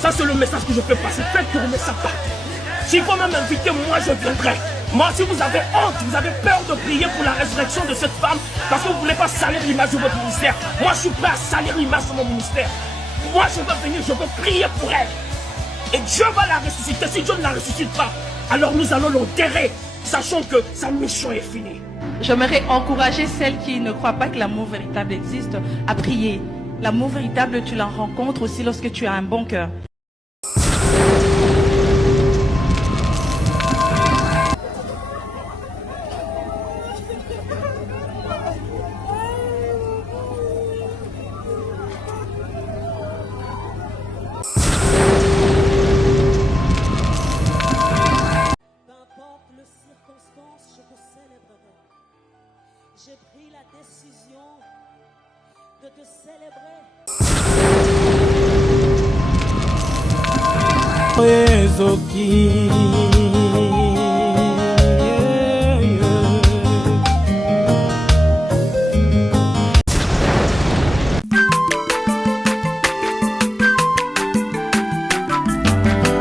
Ça, c'est le message que je peux passer. Faites tourner ça part. S'il faut même m'inviter, moi, je viendrai. Moi, si vous avez honte, vous avez peur de prier pour la résurrection de cette femme, parce que vous ne voulez pas salir l'image de votre ministère. Moi, je suis prêt à salir l'image de mon ministère. Moi, je veux venir, je veux prier pour elle. Et Dieu va la ressusciter. Si Dieu ne la ressuscite pas, alors nous allons l'enterrer, sachant que sa mission est finie. J'aimerais encourager celles qui ne croient pas que l'amour véritable existe à prier. L'amour véritable, tu la rencontres aussi lorsque tu as un bon cœur. J'ai pris la décision de te célébrer.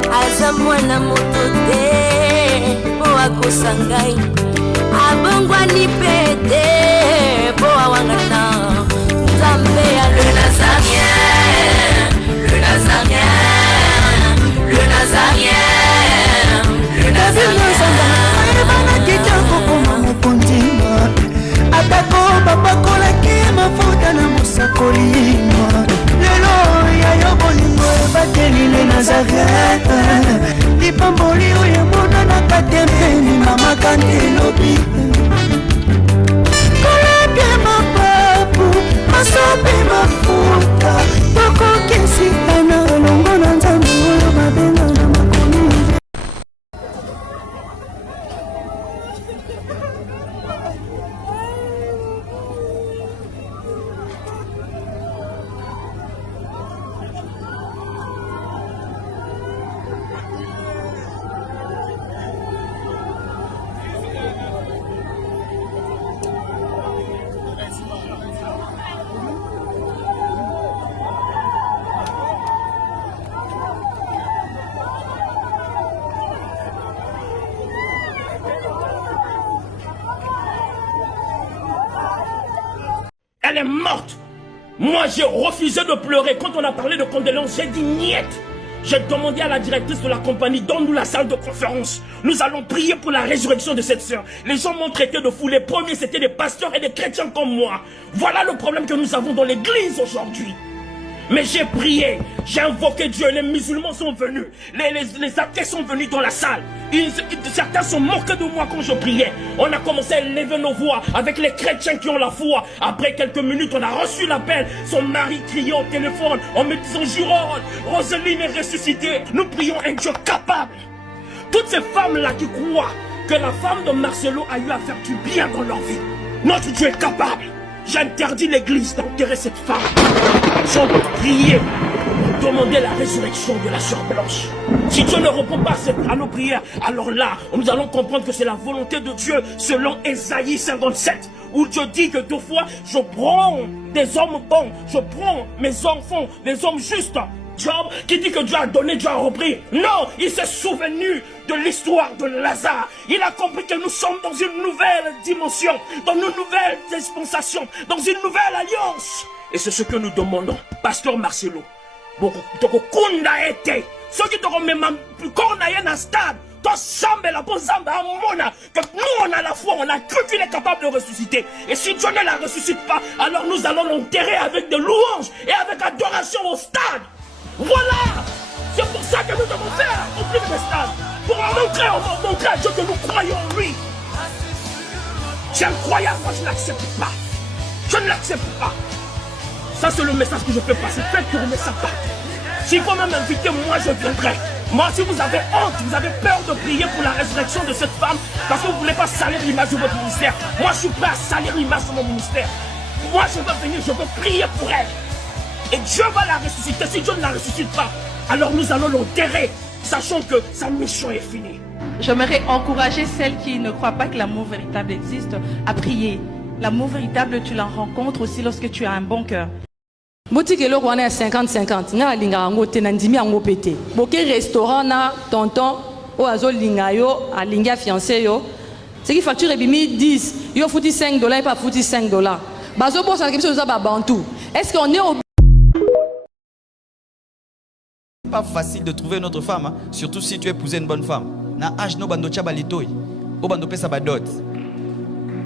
Aza mwana moto te po akosa ngai abongwani pete po awangata Nzambe ya le Nazarien, le Nazarien, le Nazarien, le Nazarien. Ebana kitoko koma mokondima atako bapakolaki mafuta na mosakolima lelo ya yo bolingo ebateli le Nazareth lipamboli oyo monanaka tembeni mama kandelobi kolapie mapapu masopi mafuta tokokisikana longo na Nzambe oyo babenga na makomi. Elle est morte. Moi, j'ai refusé de pleurer. Quand on a parlé de condoléances, j'ai dit niet. J'ai demandé à la directrice de la compagnie, donne-nous la salle de conférence. Nous allons prier pour la résurrection de cette sœur. Les gens m'ont traité de fou. Les premiers, c'était des pasteurs et des chrétiens comme moi. Voilà le problème que nous avons dans l'église aujourd'hui. Mais j'ai prié, j'ai invoqué Dieu, les musulmans sont venus, les athées sont venus dans la salle. Certains sont moqués de moi quand je priais. On a commencé à élever nos voix avec les chrétiens qui ont la foi. Après quelques minutes, on a reçu l'appel. Son mari criait au téléphone en me disant « Jérôme, Roselyne est ressuscitée. » Nous prions un Dieu capable. Toutes ces femmes-là qui croient que la femme de Marcelo a eu à faire du bien dans leur vie. Notre Dieu est capable. J'interdis l'église d'enterrer cette femme. Sans prier pour demander la résurrection de la sœur Blanche. Si Dieu ne répond pas à nos prières, alors là, nous allons comprendre que c'est la volonté de Dieu selon Ésaïe 57. Où Dieu dit que deux fois, je prends des hommes bons, je prends mes enfants, des hommes justes. Job qui dit que Dieu a donné, Dieu a repris. Non, il s'est souvenu de l'histoire de Lazare. Il a compris que nous sommes dans une nouvelle dimension, dans une nouvelle dispensation, dans une nouvelle alliance. Et c'est ce que nous demandons. Pasteur Marcelo, beaucoup kunda été. Ceux qui te remettent plus cornaïen à stade. Que nous on a la foi, on a cru qu'il est capable de ressusciter. Et si Dieu ne la ressuscite pas, alors nous allons l'enterrer avec des louanges et avec adoration au stade. Voilà! C'est pour ça que nous devons faire remplir le stade. Pour montrer à Dieu que nous croyons en lui. C'est incroyable, moi je ne l'accepte pas. Je ne l'accepte pas. Ça c'est le message que je peux passer. Faites tourner ça part. S'il faut même m'inviter, moi je viendrai. Moi, si vous avez honte, vous avez peur de prier pour la résurrection de cette femme, parce que vous ne voulez pas salir l'image de votre ministère. Moi, je suis prêt à salir l'image de mon ministère. Moi, je veux venir, je veux prier pour elle. Et Dieu va la ressusciter. Si Dieu ne la ressuscite pas, alors nous allons l'enterrer, sachant que sa mission est finie. J'aimerais encourager celles qui ne croient pas que l'amour véritable existe à prier. L'amour véritable, tu la rencontres aussi lorsque tu as un bon cœur. Boutique est 50-50. Nga linga ngo te nandimi ngo pété. Boké restaurant na tonton o azo linga yo a linga fiancé yo. C'est qui facture ebimi 10, yo fouti $5 et pas fouti $5. Bazo boss la question ça ba bantou. Est-ce qu'on est au pas facile de trouver une autre femme, hein? Surtout si tu épouses une bonne femme. Na âge no bando chabalitoy, o bando pesa badot.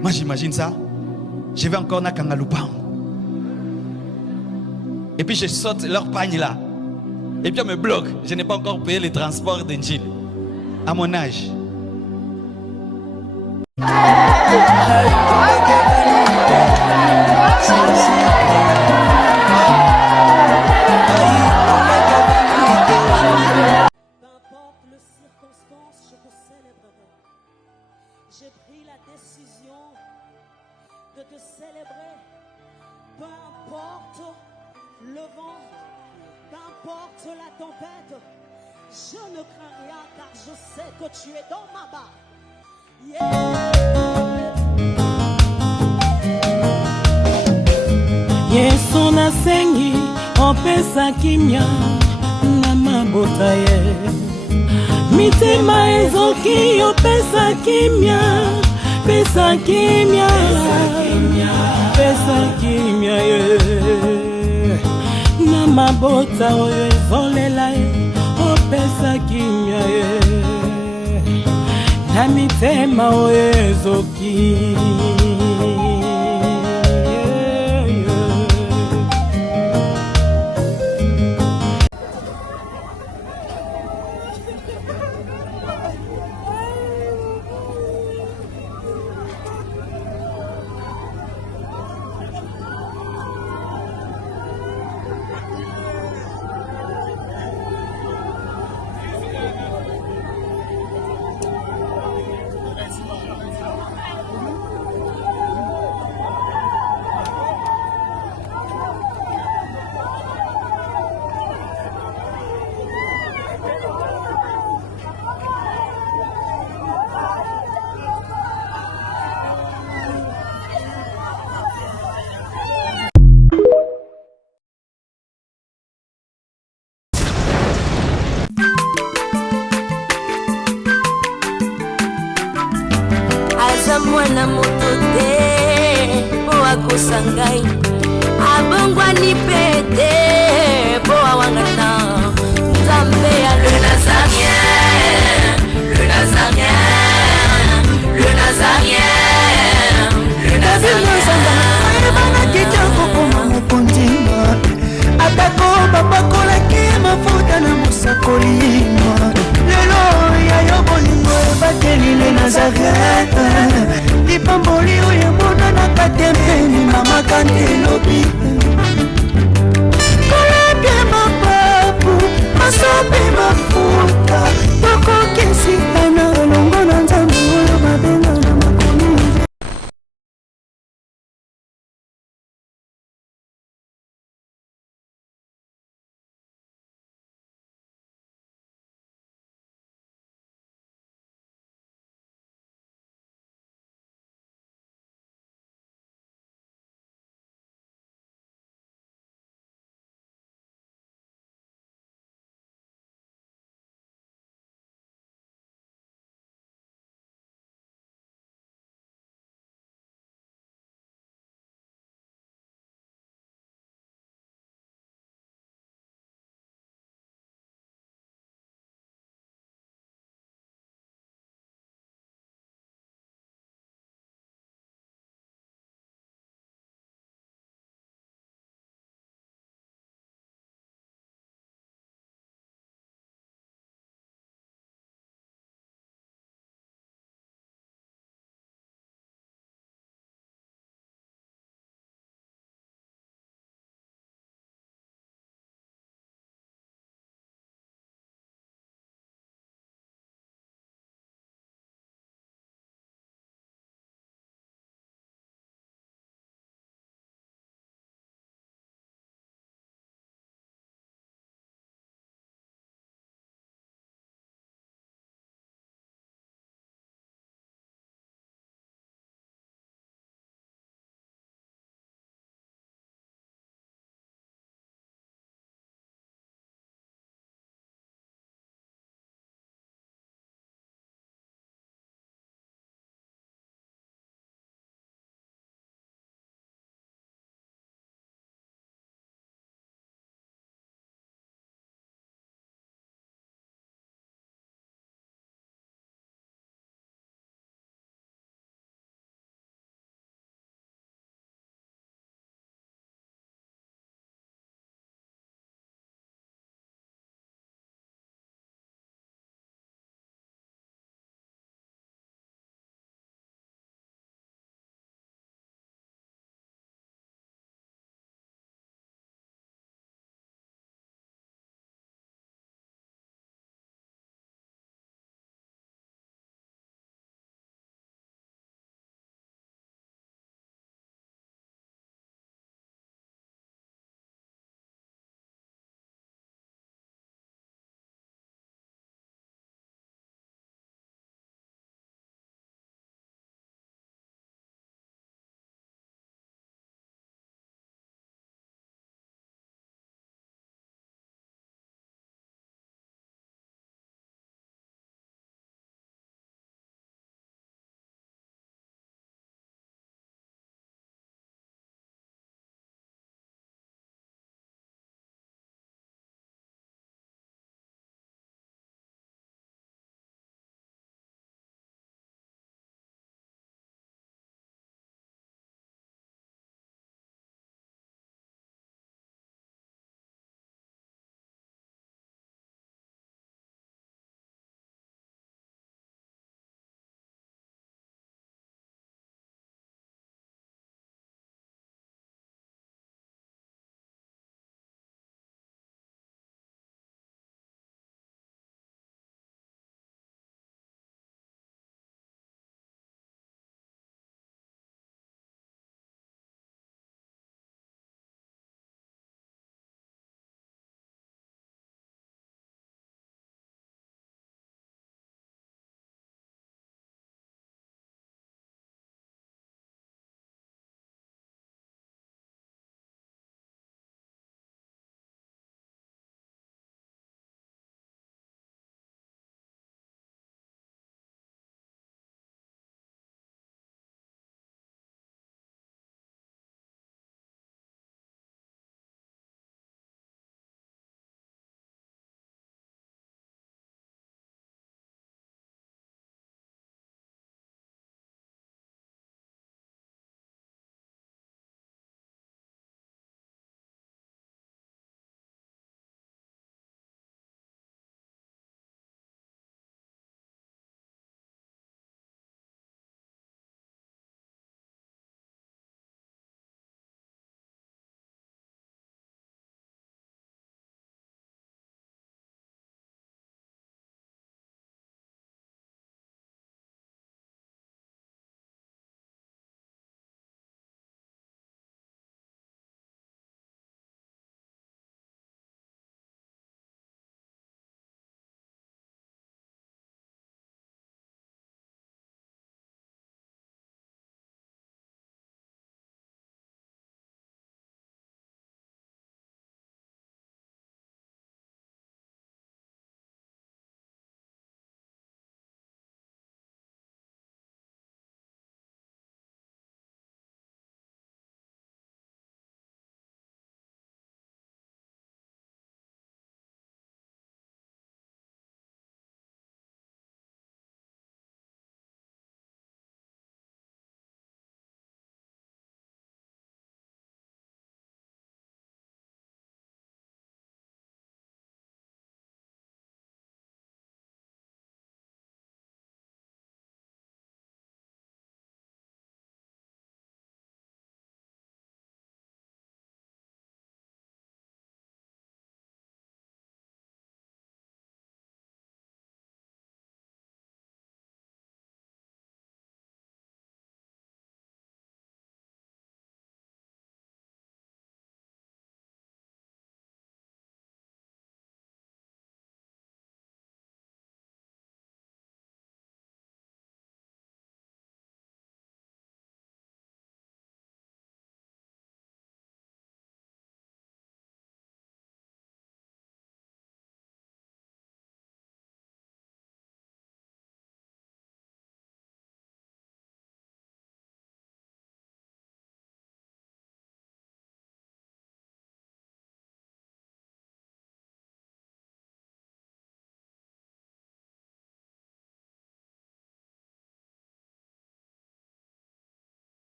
Moi j'imagine ça. Je vais encore na kangalupang. Et puis je saute leur pagne là. Et puis on me bloque. Je n'ai pas encore payé les transports d'Engine. À mon âge. J'ai pris la décision de te célébrer. Peu importe le vent, peu importe la tempête, je ne crains rien car je sais que tu es dans ma barre. Yesu nasengi opesa kimya na mabota ye mitema ezoki opesa kimya pesa kimya ye na mabota oyo ezolela ye opesa kimya ye na mitema oyo ezoki mwana moto te po akosangai abongwa ni pete po awanga